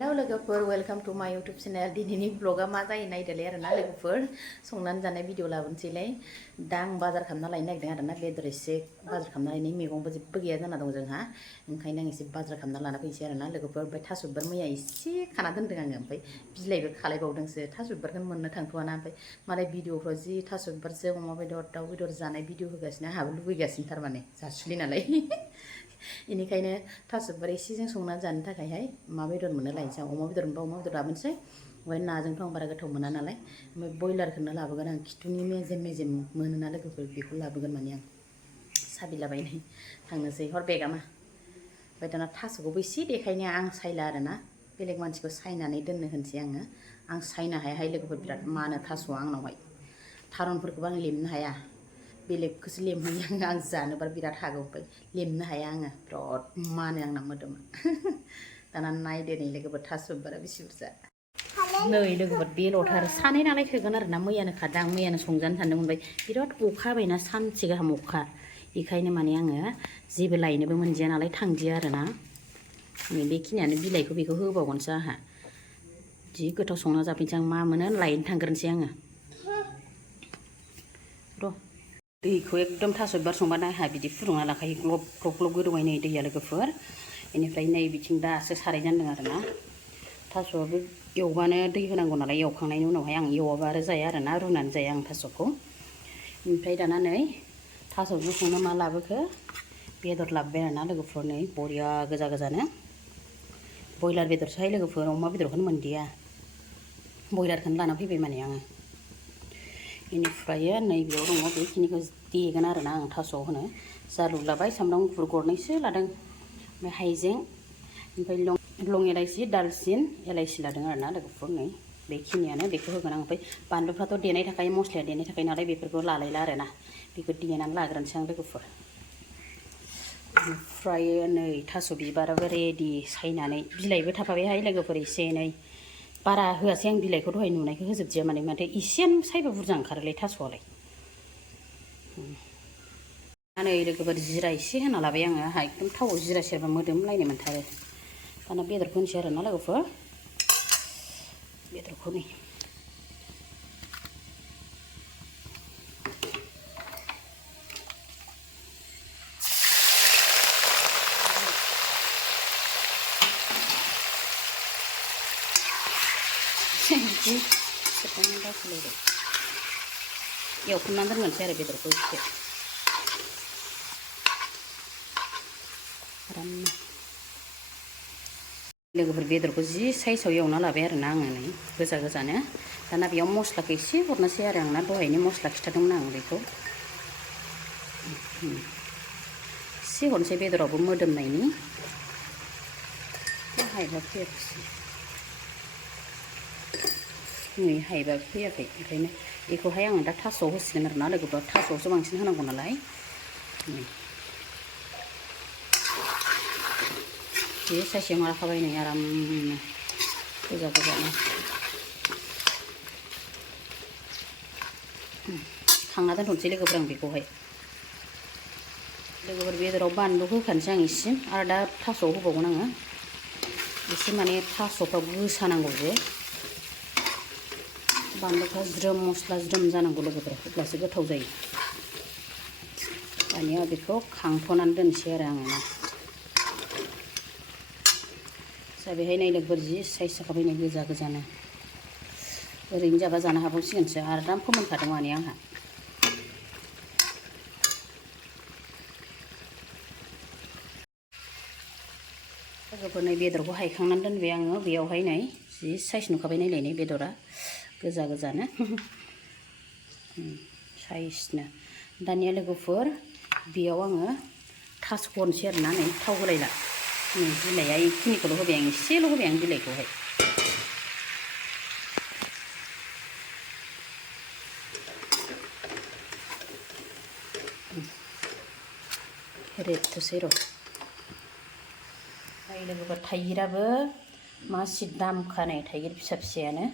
Hello लोगोफोर welcome to माय YouTube channel दिनैनि ब्लगा मा जायो नायदोलै आरोना लोगोफोर संनानै जानाय भिडिअ लाबोनोसैलाय दा आं बाजार खालामना लायनो नागिरदों आरोना बेदर एसे बाजार खालामना लायनाय मैगंबो जेबो गैया जाना दं जोंहा ओंखायनो आं एसे बाजार खालामना लाना फैनोसै आरोना लोगोफोर ओमफ्राय थास' बिबार मैया एसे खाना दोनदों आङो ओमफ्राय बिलाइबो खालायबावदोंसो थास' बिबारखौनो मोननो थांथ'वाना ओमफ्राय मालाय भिडिअफ्राव जि थास' बिबारजों अमा बेदर दाउ बेदर जानाय भिडिअ होगासिनो आंहाबो लुबैगासिनो थारमाने जासुलि नालाय बेनिखायनो थास' बिबार एसेजों संनानै जानो थाखायहाय मा बेदर मोनो लायनोसै आं अमा बेदर मोनबा अमा बेदर लाबोनोसै ओमफ्राय नाजोंथ' आं बारा गोथाव मोना नालाय ओमफ्राय ब्रयलारखौनो लाबोगोन आं खिथुनि मेजेम मेजेम मोनोना लोगोफोर बेखौ लाबोगोन माने आं साबिलाबायनाय थांनोसै हर बेगामा ओमफ्राय दाना थास'खौबो एसे देखायनो आं सायला आरोना बेलेग मानसिखौ सायनानै दोननो होनसै आङो आं सायनो हायाहाय लोगोफोर बिराद मानो थास'आ आंनावहाय थारुनफोरखौबो आं लेमनो हाया बेलेगखौसो लेमहैयो आं जानोबा बिराद हागौ ओमफ्राय लेमनो हाया आङो बिराद मानो आंना मोदोमा दाना नायदो नै लोगोफोर थास' बिबारा बेसे बुरजा नै लोगोफोर बेल'थार सानै नालाय थोगोन आरोना मैयानो खादों आं मैयानो संजानो सानदोंमोन ओमफ्राय बिराद अखा हाबायना सानसे गाहाम अखा बेखायनो माने आङो जेबो लायनोबो मोनदिया नालाय थांदिया आरोना नै बेखिनियानो बिलाइखौ बेखौ होबावगोनसो आंहा जि गोथाव संना जाफैनोसै आं मा मोनो लायनो थांग्रोनोसै आङो र' दैखौ एकदम थास' बिबार संबानो आंहा बिदि फुदुंना लाखायो ग्लब ग्लब ग्लब गोदौबाय नै दैया लोगोफोर बेनिफ्राय नै बिथिं दासो साराय जानदों आरोना थास'आबो एवबानो दै होनांगौ नालाय एवखांनायनि उनावहाय आं एवाबा आरो जाया आरोना रुनानै जाया आं थास'खौ ओमफ्राय दाना नै थास'जों संनो मा लाबोखो बेदर लाबोबाय आरोना लोगोफोर नै बरिया गोजा गोजानो ब्रयलार बेदरसोहाय लोगोफोर अमा बेदरखौनो मोनदिया ब्रयलारखौनो लाना फैबाय माने आङो बेनिफ्राय नैबेयाव दङ बेखिनिखौ देगोन आरोना आं थास'आव होनो जालुक लाबाय सामब्राम गुफुर गरनैसो लादों ओमफ्राय हाइजें ओमफ्राय लं एलाइसि दालसिन एलाइसि लादों आरोना लोगोफोर नै बेखिनियानो बेखौ होगोन आं ओमफ्राय बानलुफ्राथ' देनाय थाखाय मस्लाया देनाय थाखाय नालाय बेफोरखौ लालायला आरोना बेखौ देनानै लाग्रोनोसै आं लोगोफोर ओमफ्राय नै थास' बिबाराबो रेडि सायनानै बिलाइबो थाफाबायहाय लोगोफोर एसे एनै बारा होआसै आं बिलाइखौ दहाय नुनायखौ होजोबदिया माने माथो एसेयानो सायबा बुरजा ओंखारोलै थास'आलाय नै लोगोफोर जिरा एसे होना लाबाय आङो आंहा एकदम थावआव जिरा सेरबा मोदोमलायनाय मोनथारो दाना बेदरखौ होनोसै आरोना लोगोफोर बेदरखौ नै एवखांनानै दोनगोनसै आरो बेदरखौ एसे आरामनो लोगोफोर बेदरखौ जि साइसाव एवना लाबाय आरोना आङो नै गोजा गोजानो दाना बेयाव मस्लाखौ एसे हरनोसै आरो आंना दहायनो मस्ला खिथादोंमोन आं बेखौ एसे हरनोसै बेदरावबो मोदोमनायनि हायबा फैयाखैसै नै हायबा फैयाखै ओंखायनो बेखौहाय आङो दा थास'आव होसिगोन आरोना लोगोफोर थास'आवसो बांसिन होनांगौ नालाय बे साइस एवना लाखाबाय नै आरामनो गोजा गोजानो खांना दोनथ'नोसै लोगोफोर आं बेखौहाय लोगोफोर बेदराव बानलु होखानोसै आं इसे आरो दा थास'आव होबावगोन आङो एसे माने थास'फ्राव गोसा नांगौ जे बानलुफ्रा ज्रोम मस्ला ज्रोम जानांगौ लोगोफोर अब्लासो गोथाव जायो दानिया बेखौ खांथ'नानै दोनसै आरो आङो ना जाबायहाय नै लोगोफोर जि साइज जाखाबाय नै गोजा गोजानो ओरैनो जाबा जानो हाबावसिगोनसो आरो दा फोमोनखादों माने आंहा लोगोफोर नै बेदरखौ हायखांनानै दोनबाय आङो बेयावहाय नै जि साइज नुखाबाय नायलाय नै बेदरा गोजा गोजानो साइजनो दानिया लोगोफोर बेयाव आङो थास' हरनोसै आरोना नै थाव होलायला नै बिलाइआ बेखिनिखौल' होबाय आं एसेल' होबाय आं बिलाइखौहाय रेबथोसै र' नै लोगोफोर थाइगिराबो मासि दामखा नै थाइगिर फिसा फिसायानो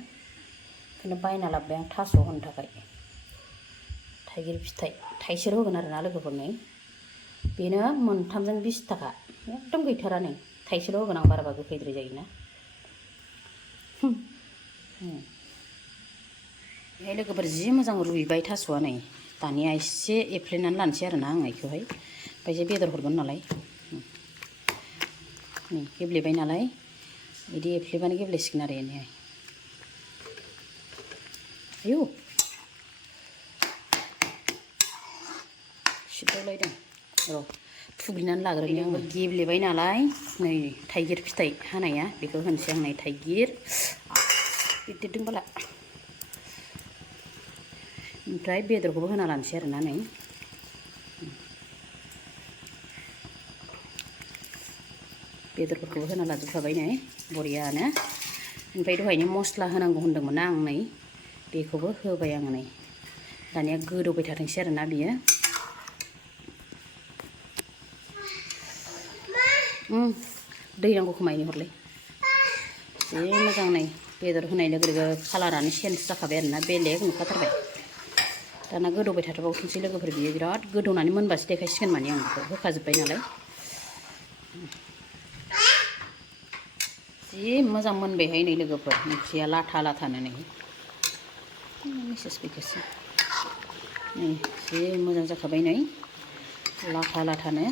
बेखौनो बायना लाबोबाय आं थास' होनो थाखाय थाइगिर फिथाइ थाइसेल' होगोन आरोना लोगोफोर नै बेनो मोनथामजों 20 थाखा एकदम गैथारा नै थाइसेल' होगोन आं बाराबा गोखैद्राय जायोना बेहाय लोगोफोर जि मोजां रुइबाय थास'आ नै दानिया एसे एफ्लेनानै लानोसै आरोना आं बेखौहाय ओमफ्रायसो बेदर हरगोन नालाय नै गेब्लेबाय नालाय बिदि एफ्लेबानो गेब्लेसिगोन आरो बेनिहाय आयौ सिददावलायदों र' फुग्लिनानै लाग्रोनि आं गेब्लेबाय नालाय नै थाइगिर फिथाइ हानाया बेखौ होनोसै आं नै थाइगिर गिदिरदों बाला ओमफ्राय बेदरखौबो होना लानोसै आरोना नै बेदरफोरखौबो होना लाजोबखाबाय नै बरियानो ओमफ्राय दहायनो मस्ला होनांगौ होनदोंमोन ना आं नै बेखौबो होबाय आङो नै दानिया गोदौबाय थाथोंसै आरोना बियो दै नांगौ खोमायनो हरलाय जि मोजां नै बेदर होनाय लोगो लोगो कालारानो चेन्ज जाखाबाय आरोना बेलेग नुखाथारबाय दाना गोदौबाय थाथ'बावथोंसै लोगोफोर बियो बिराद गोदौनानै मोनबासो देखायसिगोन माने आं बेखौ होखाजोब्बाय नालाय जि मोजां मोनबायहाय नै लोगोफोर ओंख्रिया लाथा लाथानो नै मेसेज फैगासै नै जि मोजां जाखाबाय नै लाथा लाथानो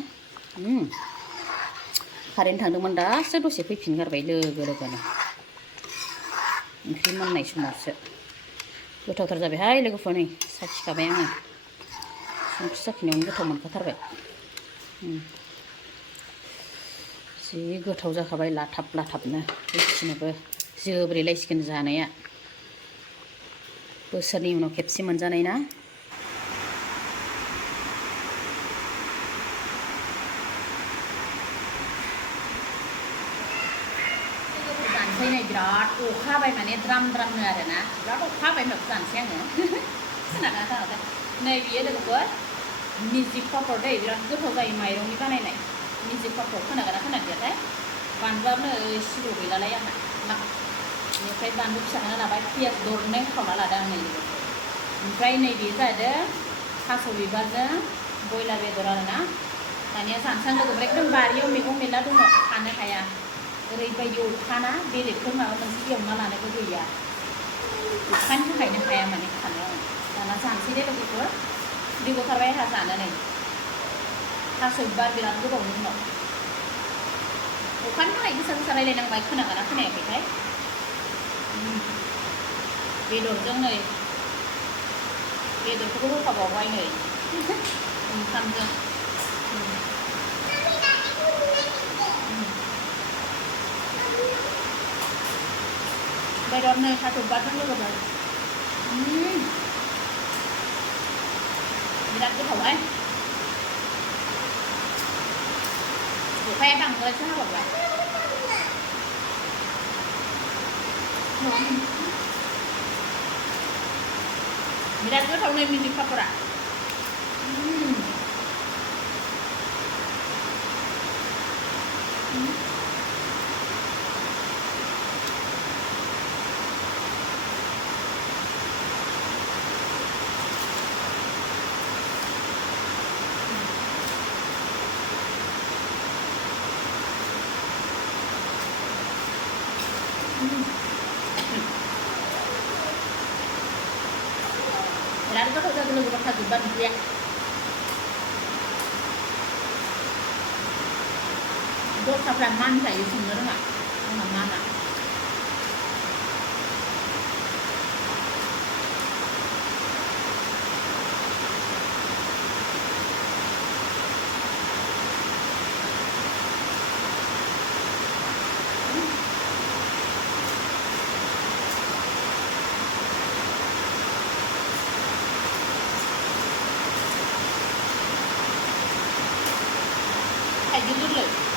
कारेन्ट थांदोंमोन दासो दसे फैफिनगारबाय लोगो लोगोनो ओंख्रि मोननाय समावसो गोथावथार जाबायहाय लोगोफोर नै साखिखाबाय आङो संख्रि साखिनायावनो गोथाव मोनखाथारबाय जि गोथाव जाखाबाय लाथाब लाथाबनो फैफिनोबो जोब्रेलायसिगोन जानाया बोसोरनि उनाव खेबसे मोनजानाय ना नै बिराद अखा हाबाय माने द्राम द्रामनो आरोना बिराद अखा हाबाय होनबाबो जानोसै आङो खोनादोंना खोनादों नै बियो लोगोफोर मिजिक पापर दै बिराद गोथाव जायो माइरंनि बानायनाय मिजिक पापर खोनागोना खोनादियाथाय बानलुआबो सिब्र' गैलालाय आंहा बेनिफ्राय बानलु फिसा होना लाबाय पियाज दरनै होखावना लादों आं नै ओमफ्राय नैबे जादों थास' बिबारजों ब्रयलार बेदर आरोना दानिया जानोसै लोगोफोर एकदम बारियाव मैगं मेरला दङ खानो हाया ओरैबायदि अखाना बेलेगफोर माबा मोनसे एवना लानोबो गैया अखानि थाखायनो हाया माने खानो दाना जानोसै दे लोगोफोर दै गथारबाय आंहा जानो नै थास' बिबार बिराद गोबावनि उनाव अखानि थाखाय गोसा गोसा रायलायनांबाय खोनागोना खोनायाखैथाय बेदरजों नै बेदरखौबो होखाबावबाय नै ओंखामजों बेदर नै थास' बिबारजों लोगोफोर बिराद गोथावहाय अखाया बांद्रायसो हाबावबाय बिराद गोथाव नै मिजिक पापरा biar itu kalau belum berkat juga dia dot sampai mana saya sebenarnya nggak mana kayak gitu loh.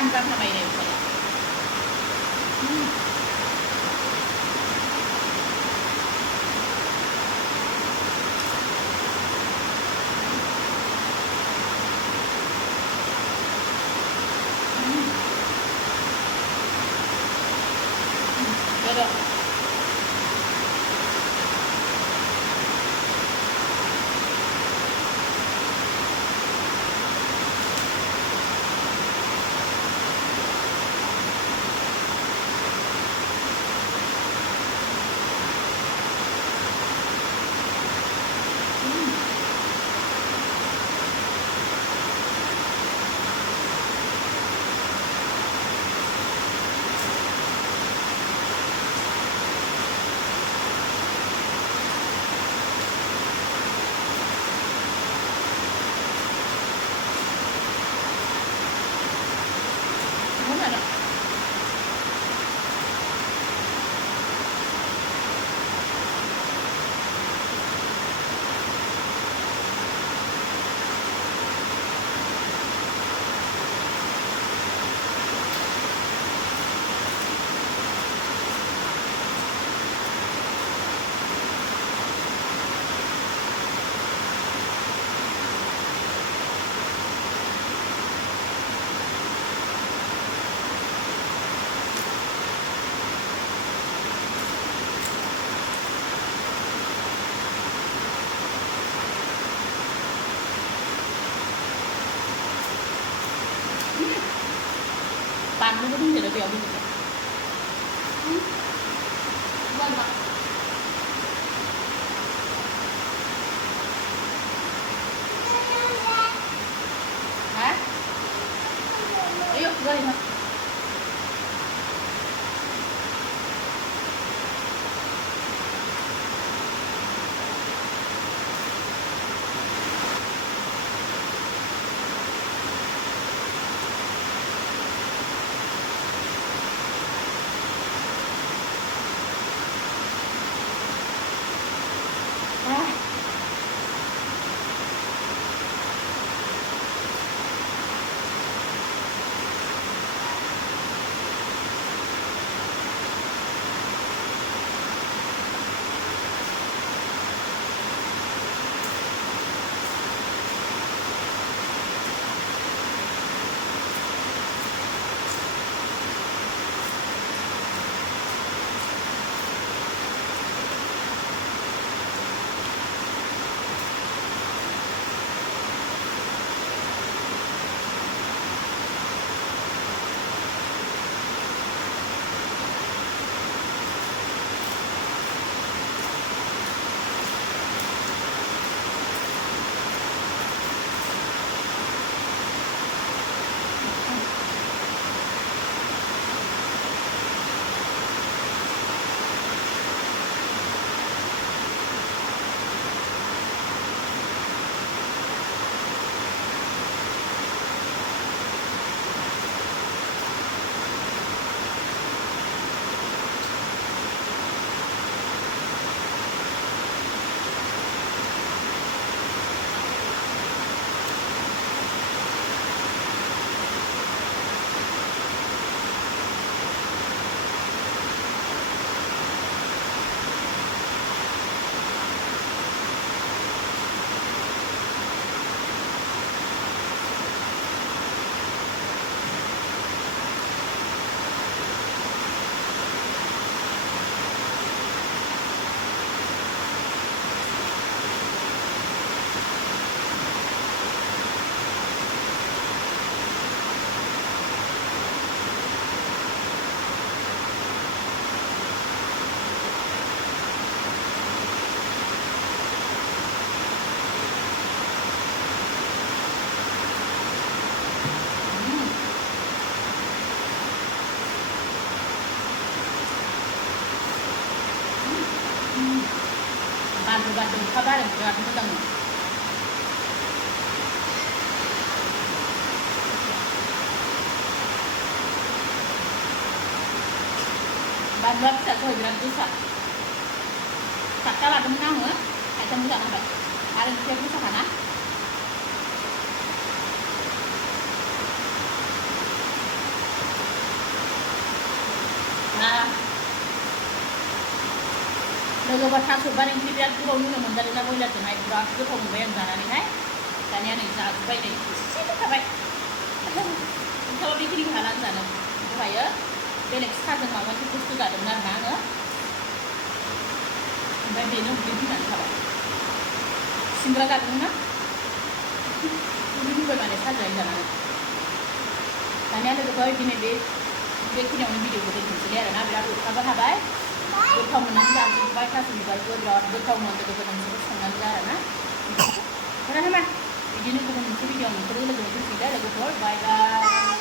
Brang brang sama ini misalnya. Bedor. Mana? Pan nó cũng thì nó béo đi. Vâng ạ. Hả? Ayo, rồi mà. Bandung kabar yang berat itu Bandung bisa tuh berat bisa. Tak kalah dengan kamu, kayak bisa sampai. Hari ini bisa kan? लोगोफोर थास' बिबार ओंख्रि बिराद गोबाव नुनो मोनजादोंना ब्रयलारजोंहाय बिराद गोथाव मोनबाय आं जानानैहाय दानिया नै जाजोब्बाय नै एसेल' थाबाय नोंथाङा बेखिनिखौ हाला आं जानो दहायो बेलेग साहाजों माबा मोनसे बुस्थु जादोंमोन आरोना आङो ओमफ्राय बेनो उदै बुंनानै थाबाय सिंग्रा जादोंमोन ना उदै बुंबाय माने साहाजों जानानै दानिया लोगोफोर दिनै बेखिनियावनो भिडिअखौ दोनथ'नोसै आरोना बिराद अखाबो हाबाय गोथाव मोननानै जाजोब्बाय थास' बिबारखौ बिराद गोथाव मोनो लोगोफोर नोंसोरबो संनानै जा आरोना होना बिदिनो गुबुन मोनसे भिडिअ नोंसोरो लोगो मोनफिनसिगोन लोगोफोर बाय बाय